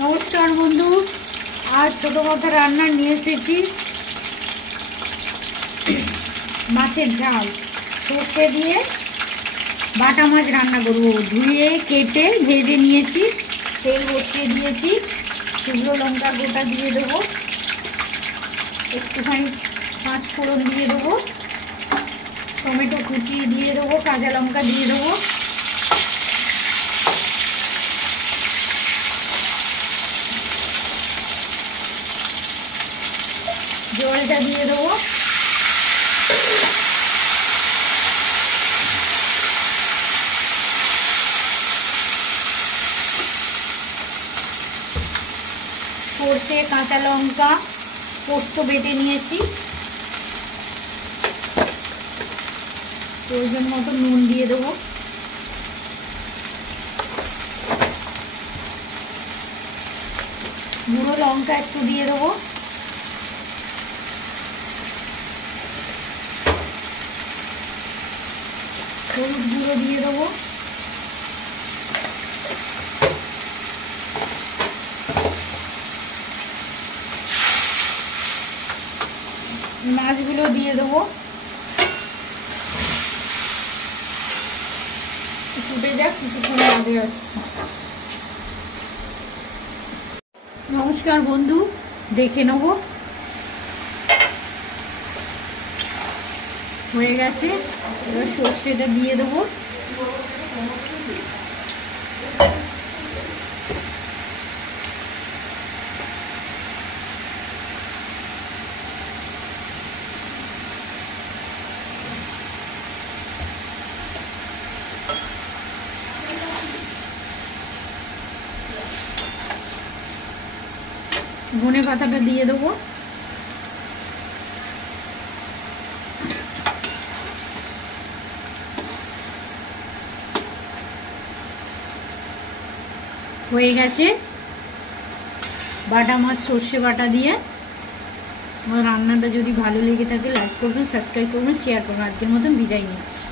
নমস্কার বন্ধু, আজ ছোট কথা রান্না নিয়ে এসেছি মাছের ঝাল। সর্ষে দিয়ে বাটা মাছ রান্না করব। ধুয়ে কেটে ভেজে নিয়েছি, তেল বসিয়ে দিয়েছি, শুকনো লঙ্কা গোটা দিয়ে দেবো, একটুখানি পাঁচ ফোড়ন দিয়ে দেবো, টমেটো কুচিয়ে দিয়ে দেবো, কাঁচা লঙ্কা দিয়ে দেবো, জলটা দিয়ে দেবো, সর্ষে কাঁচা লঙ্কা পোস্ত বেটে নিয়েছি, প্রয়োজন মতো নুন দিয়ে দেবো, গুঁড়ো লঙ্কা একটু দিয়ে দেবো, হলুদ গুঁড়ো দিয়ে দেবো, মাছগুলো দিয়ে দেবো, ফুটে যাক, কিছুক্ষণ আগে আসছি। নমস্কার বন্ধু, দেখে নেব হয়ে গেছে। এবার সর্ষেটা দিয়ে দেবো, ধনে পাতাটা দিয়ে দেবো, হয়ে গেছে বাটা মাছ সর্ষে বাটা দিয়ে। আমার রান্নাটা যদি ভালো লেগে থাকে লাইক করবেন, সাবস্ক্রাইব করবেন, শেয়ার করবেন। আজকের মতন বিদায় নিচ্ছি।